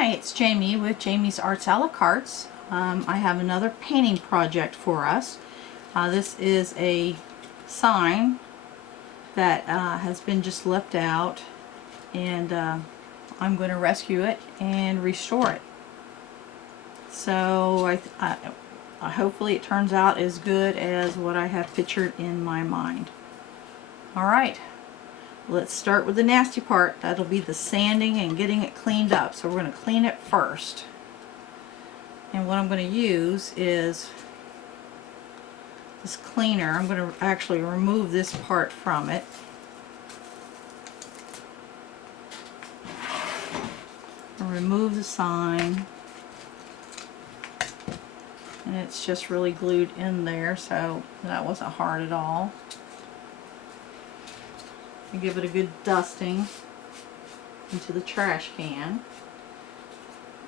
Hi, it's Jamie with Jamie's Arts a la Cartes. I have another painting project for us. This is a sign that has been just left out, and I'm going to rescue it and restore it. So hopefully it turns out as good as what I have pictured in my mind. Alright, let's start with the nasty part. That'll be the sanding and getting it cleaned up. So we're going to clean it first. And what I'm going to use is this cleaner. I'm going to actually remove this part from it. I'll remove the sign. And it's just really glued in there, so that wasn't hard at all. And give it a good dusting into the trash can.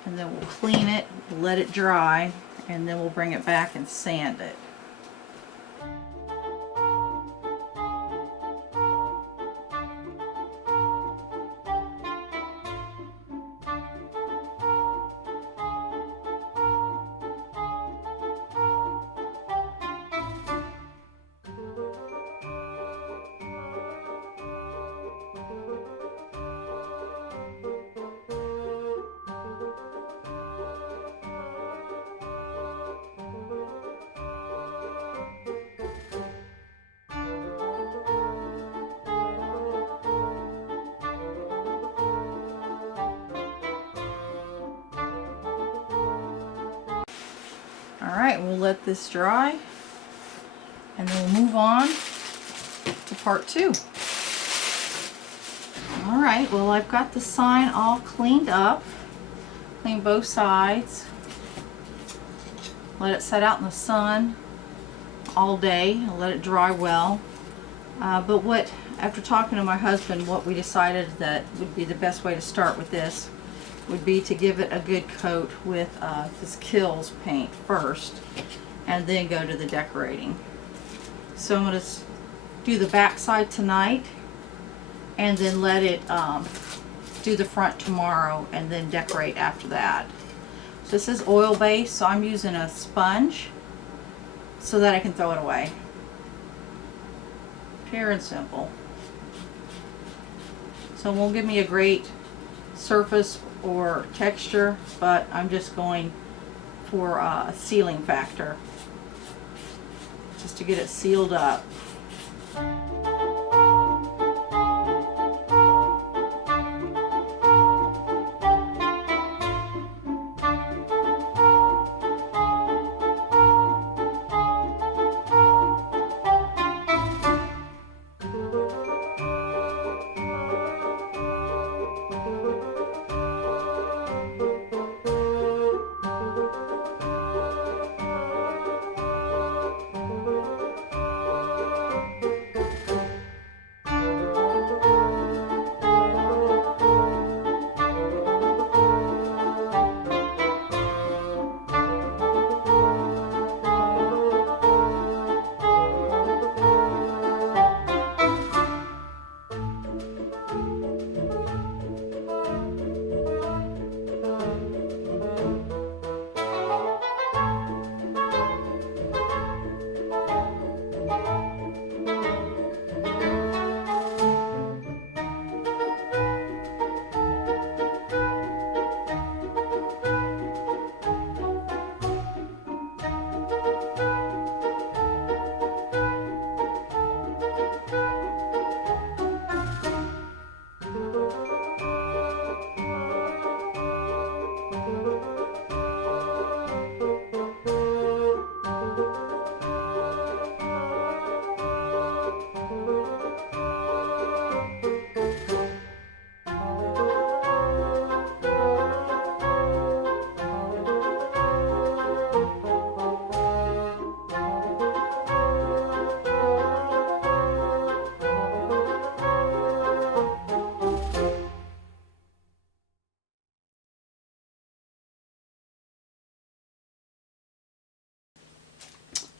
And then we'll clean it, let it dry, and then we'll bring it back and sand it. Alright, we'll let this dry, and then we'll move on to part 2. Alright, well, I've got the sign all cleaned up. Clean both sides. Let it set out in the sun all day and let it dry well. But after talking to my husband, what we decided that would be the best way to start with this would be to give it a good coat with this Kilz paint first, and then go to the decorating. So I'm going to do the back side tonight, and then let it do the front tomorrow, and then decorate after that. So this is oil based, so I'm using a sponge so that I can throw it away. Pure and simple. So it won't give me a great surface or texture, but I'm just going for a sealing factor, just to get it sealed up.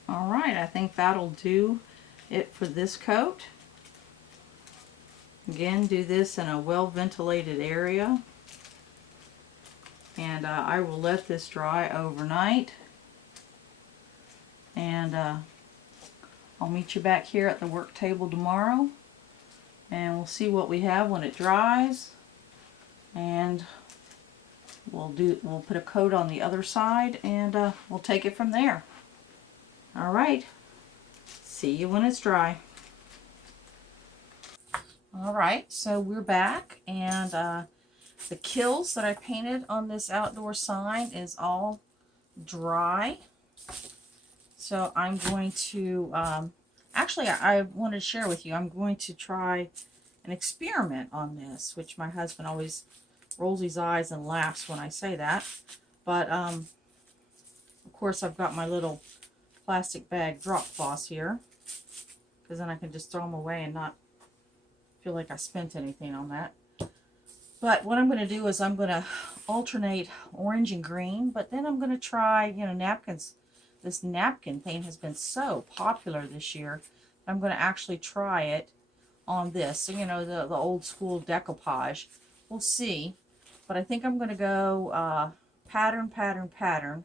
Alright, I think that'll do it for this coat. Again, do this in a well ventilated area. And I will let this dry overnight. And I'll meet you back here at the work table tomorrow. And we'll see what we have when it dries. And we'll put a coat on the other side, and we'll take it from there. All right. See you when it's dry. All right, so we're back, and the Kilz that I painted on this outdoor sign is all dry. So I'm going to, actually I wanted to share with you, I'm going to try an experiment on this, which my husband always rolls his eyes and laughs when I say that. But, of course, I've got my little plastic bag drop cloths here, because then I can just throw them away and not feel like I spent anything on that. But what I'm going to do is I'm going to alternate orange and green, but then I'm going to try, you know, napkins. This napkin thing has been so popular this year. I'm going to actually try it on this. So, you know, the old school decoupage. We'll see. But I think I'm going to go pattern, pattern, pattern,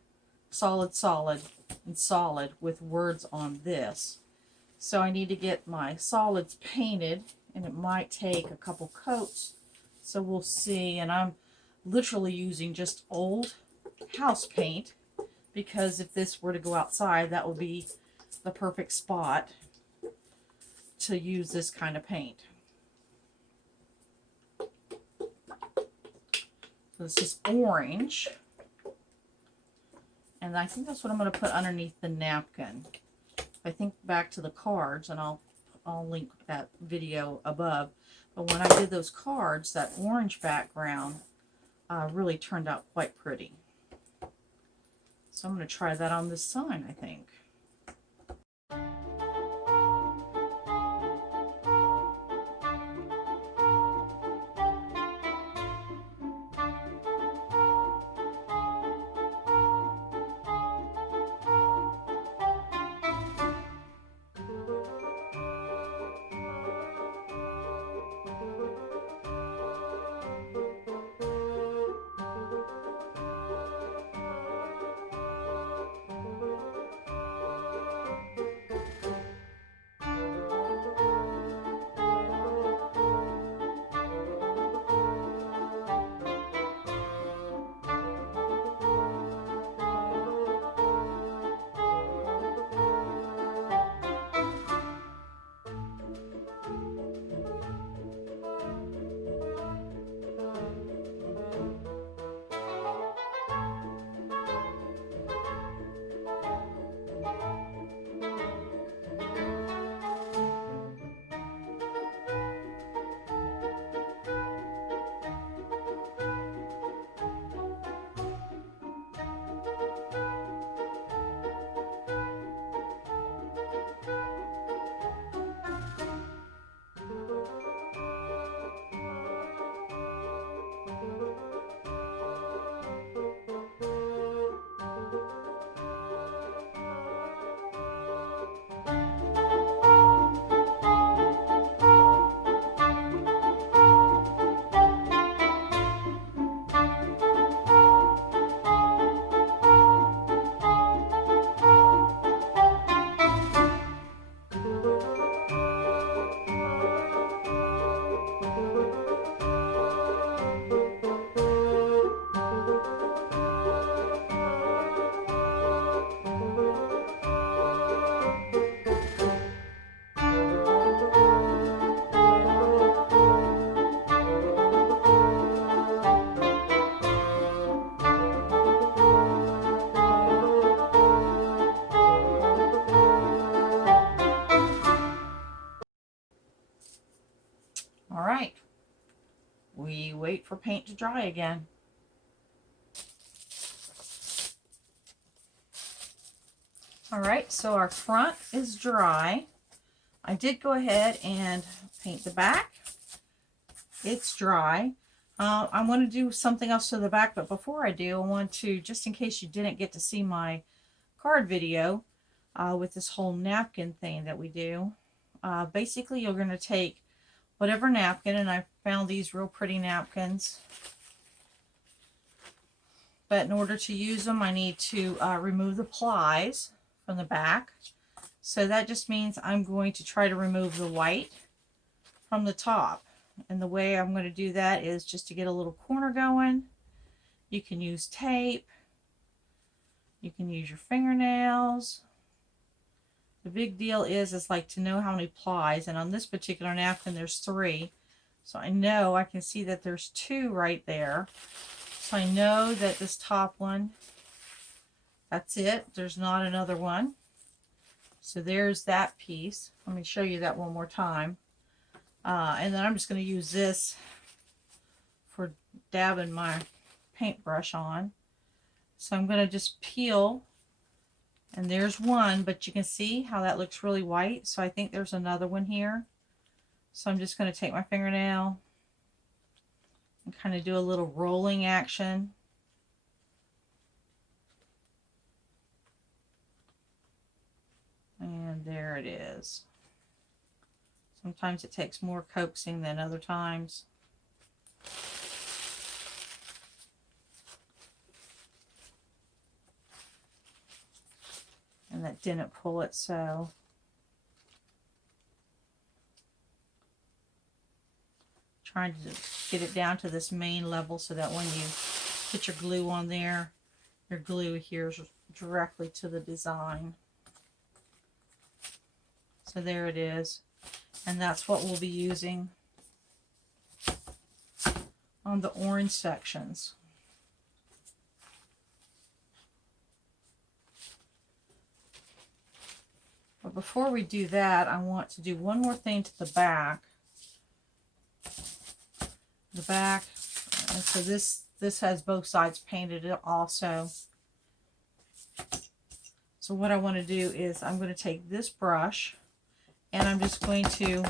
solid, solid, and solid with words on this. So I need to get my solids painted, and it might take a couple coats. So we'll see. And I'm literally using just old house paint, because if this were to go outside, that would be the perfect spot to use this kind of paint. So this is orange. And I think that's what I'm going to put underneath the napkin. I think back to the cards, and I'll link that video above. But when I did those cards, that orange background really turned out quite pretty. So I'm going to try that on this sign, I think. All right, we wait for paint to dry again. All right, so our front is dry. I did go ahead and paint the back. It's dry. I want to do something else to the back, but before I do, I want to, just in case you didn't get to see my card video with this whole napkin thing that we do, basically you're going to take whatever napkin, and I found these real pretty napkins. but in order to use them, I need to remove the plies from the back. So that just means I'm going to try to remove the white from the top. And the way I'm going to do that is just to get a little corner going. You can use tape. You can use your fingernails. The big deal is like to know how many plies. And on this particular napkin, there's 3. So I know I can see that there's 2 right there. So I know that this top one, that's it. There's not another one. So there's that piece. Let me show you that one more time. And then I'm just going to use this for dabbing my paintbrush on. So I'm going to just peel, and there's one, but you can see how that looks really white. So I think there's another one here. So I'm just going to take my fingernail and kind of do a little rolling action. And there it is. Sometimes it takes more coaxing than other times. And that didn't pull it, so trying to get it down to this main level so that when you put your glue on there, your glue adheres directly to the design. So there it is. And that's what we'll be using on the orange sections. But before we do that, I want to do one more thing to the back. The back, and so this has both sides painted also. So what I want to do is I'm going to take this brush and I'm just going to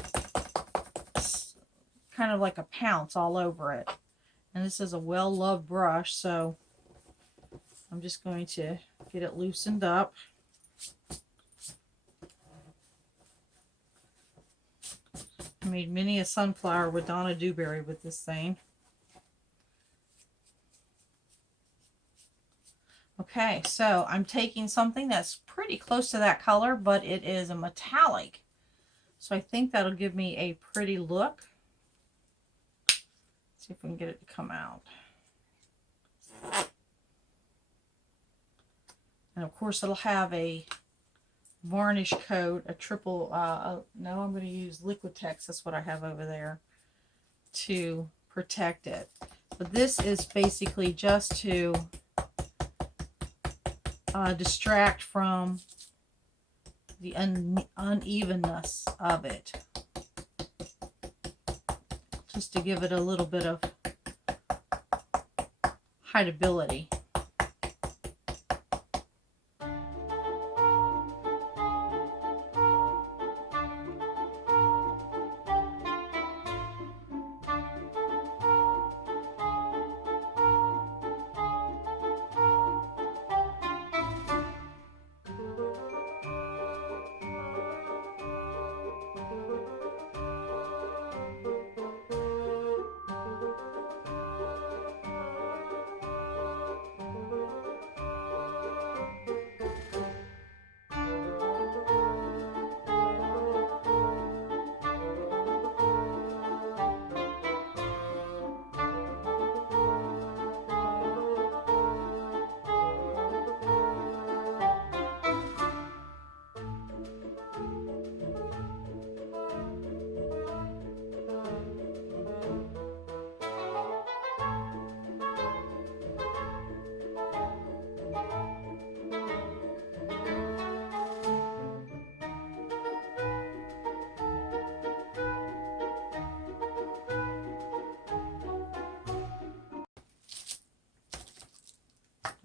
kind of like a pounce all over it. And this is a well-loved brush, so I'm just going to get it loosened up. I made many a sunflower with Donna Dewberry with this thing. Okay, so I'm taking something that's pretty close to that color, but it is a metallic. So I think that'll give me a pretty look. Let's see if we can get it to come out. And of course it'll have a varnish coat, a triple, no, I'm going to use Liquitex, that's what I have over there, to protect it. But this is basically just to distract from the unevenness of it. Just to give it a little bit of hideability.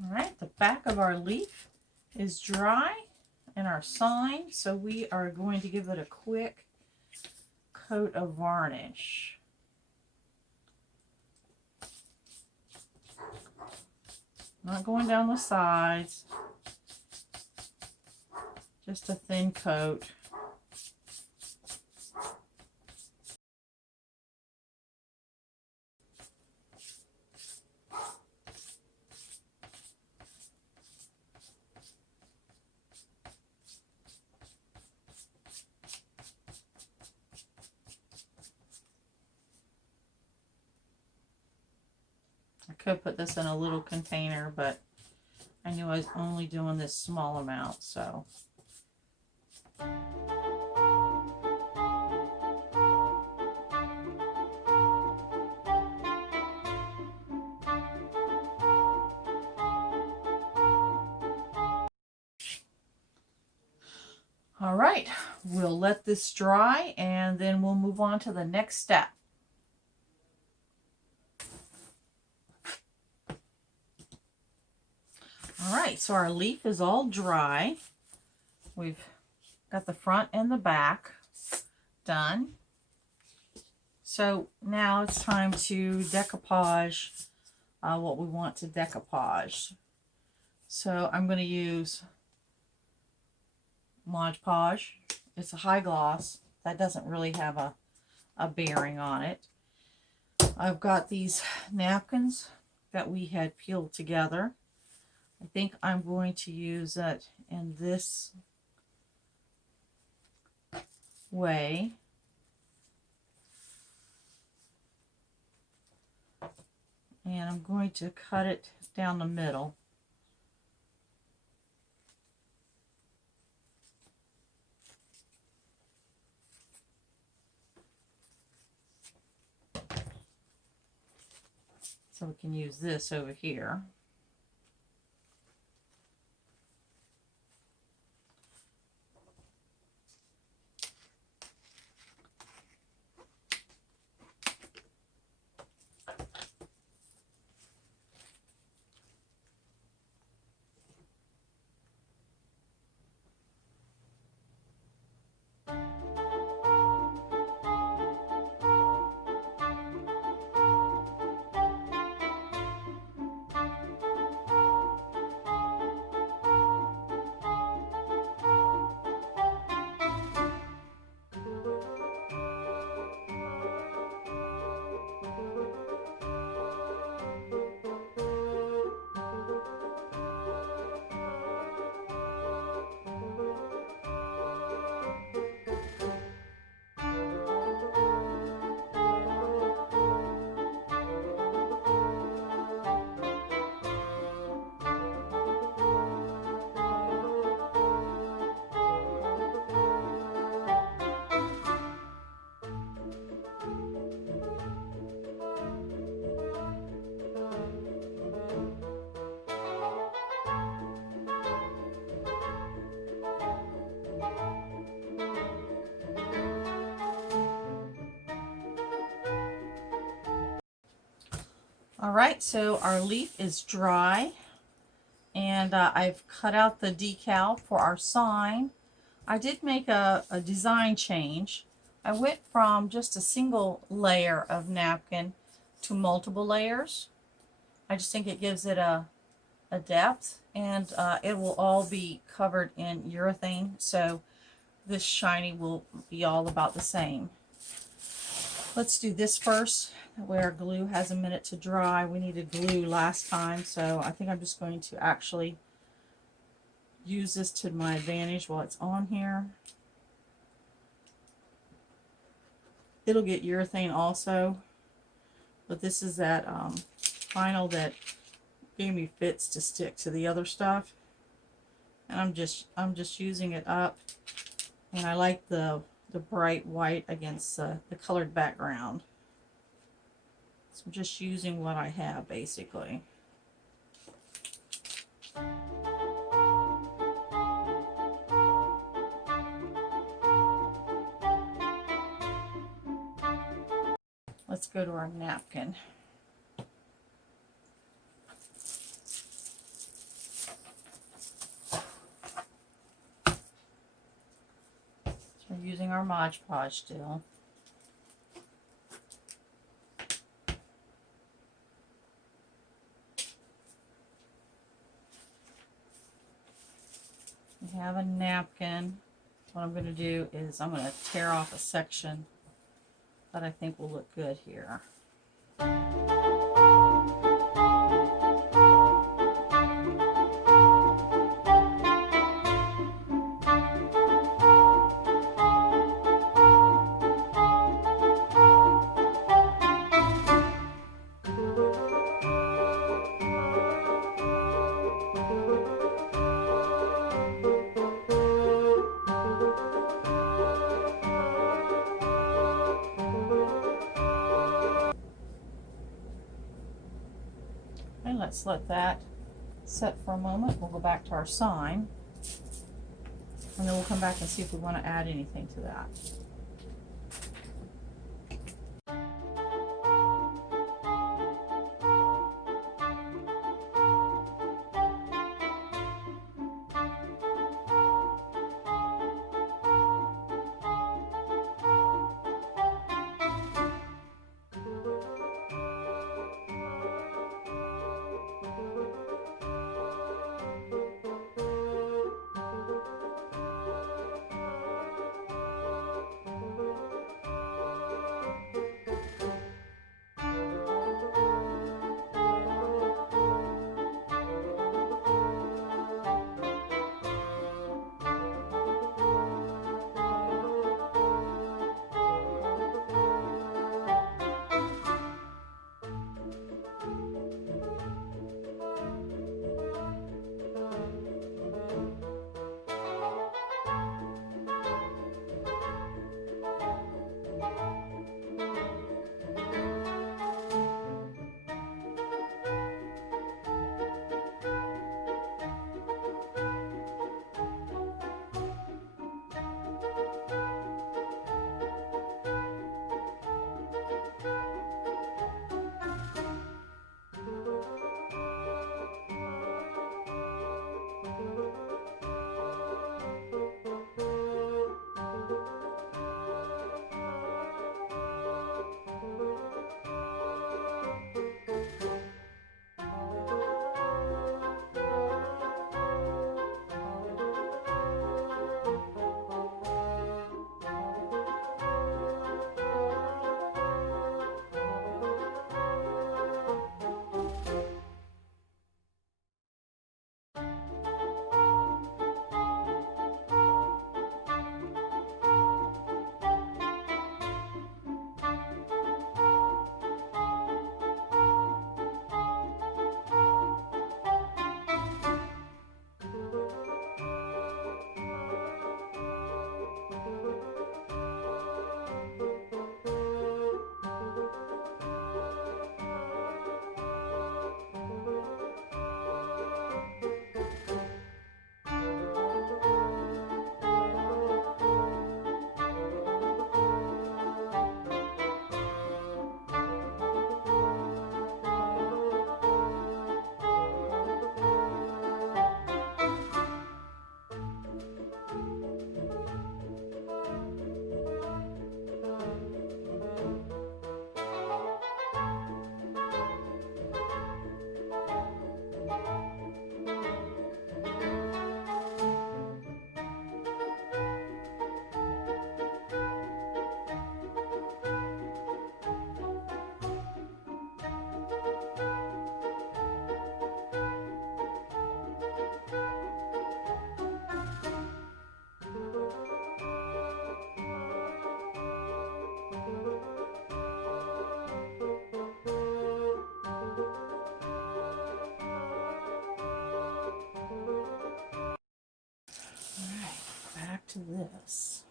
Alright, the back of our leaf is dry and our sign, so we are going to give it a quick coat of varnish. Not going down the sides, just a thin coat. I could put this in a little container, but I knew I was only doing this small amount, so. All right, we'll let this dry and then we'll move on to the next step. All right, so our leaf is all dry. We've got the front and the back done. So now it's time to decoupage what we want to decoupage. So I'm going to use Mod Podge. It's a high gloss. That doesn't really have a bearing on it. I've got these napkins that we had peeled together. I think I'm going to use it in this way. And I'm going to cut it down the middle. So we can use this over here. All right, so our leaf is dry, and I've cut out the decal for our sign. I did make a design change. I went from just a single layer of napkin to multiple layers. I just think it gives it a depth, and it will all be covered in urethane, so this shiny will be all about the same. Let's do this first. Where our glue has a minute to dry. We needed glue last time, so I think I'm just going to actually use this to my advantage while it's on here. It'll get urethane also, but this is that vinyl that gave me fits to stick to the other stuff, and I'm just using it up, and I like the bright white against the colored background. So I'm just using what I have basically. Let's go to our napkin. So we're using our Mod Podge still. We have a napkin. What I'm going to do is I'm going to tear off a section that I think will look good here. Okay, let's let that set for a moment. We'll go back to our sign, and then we'll come back and see if we want to add anything to that. Back to this.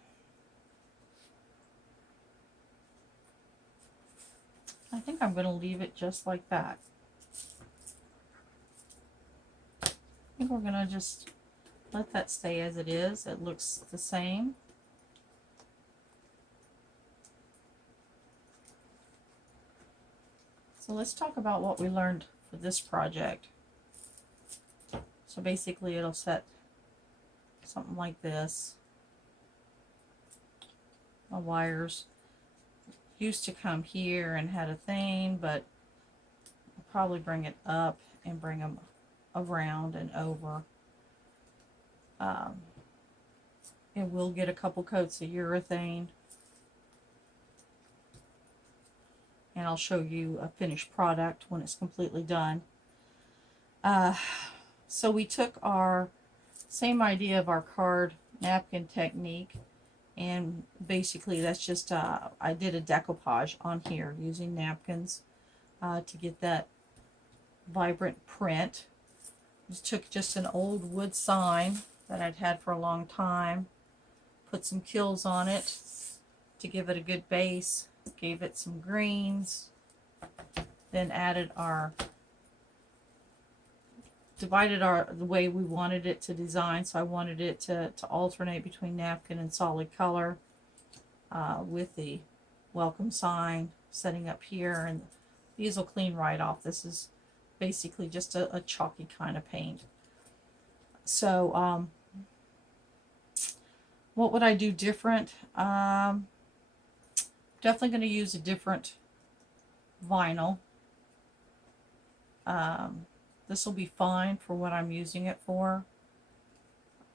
I think I'm going to leave it just like that. I think we're going to just let that stay as it is. It looks the same. So let's talk about what we learned for this project. So basically it'll set something like this. My wires used to come here and had a thing, but I'll probably bring it up and bring them around and over. It will get a couple coats of urethane, and I'll show you a finished product when it's completely done. So we took our same idea of our card napkin technique, and basically that's just I did a decoupage on here using napkins to get that vibrant print. Just took just an old wood sign that I'd had for a long time, put some Kilz on it to give it a good base, gave it some greens, then added our divided the way we wanted it to design. So I wanted it to alternate between napkin and solid color, with the welcome sign setting up here, and these will clean right off. This is basically just a chalky kind of paint. So what would I do different? Definitely going to use a different vinyl. This will be fine for what I'm using it for,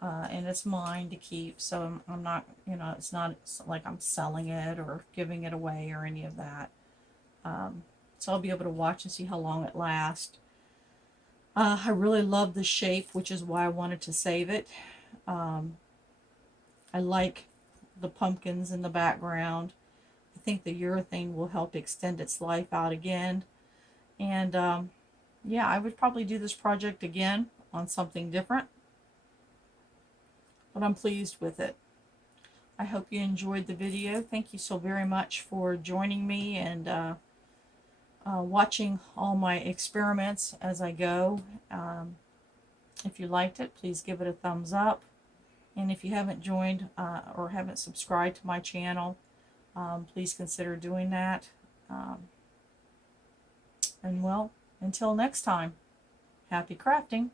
and it's mine to keep, so I'm not, you know, it's not like I'm selling it or giving it away or any of that. So I'll be able to watch and see how long it lasts. I really love the shape, which is why I wanted to save it. I like the pumpkins in the background. I think the urethane will help extend its life out again. And yeah, I would probably do this project again on something different, but I'm pleased with it. I hope you enjoyed the video. Thank you so very much for joining me and watching all my experiments as I go. If you liked it, please give it a thumbs up. And if you haven't joined or haven't subscribed to my channel, please consider doing that. And well, until next time, happy crafting.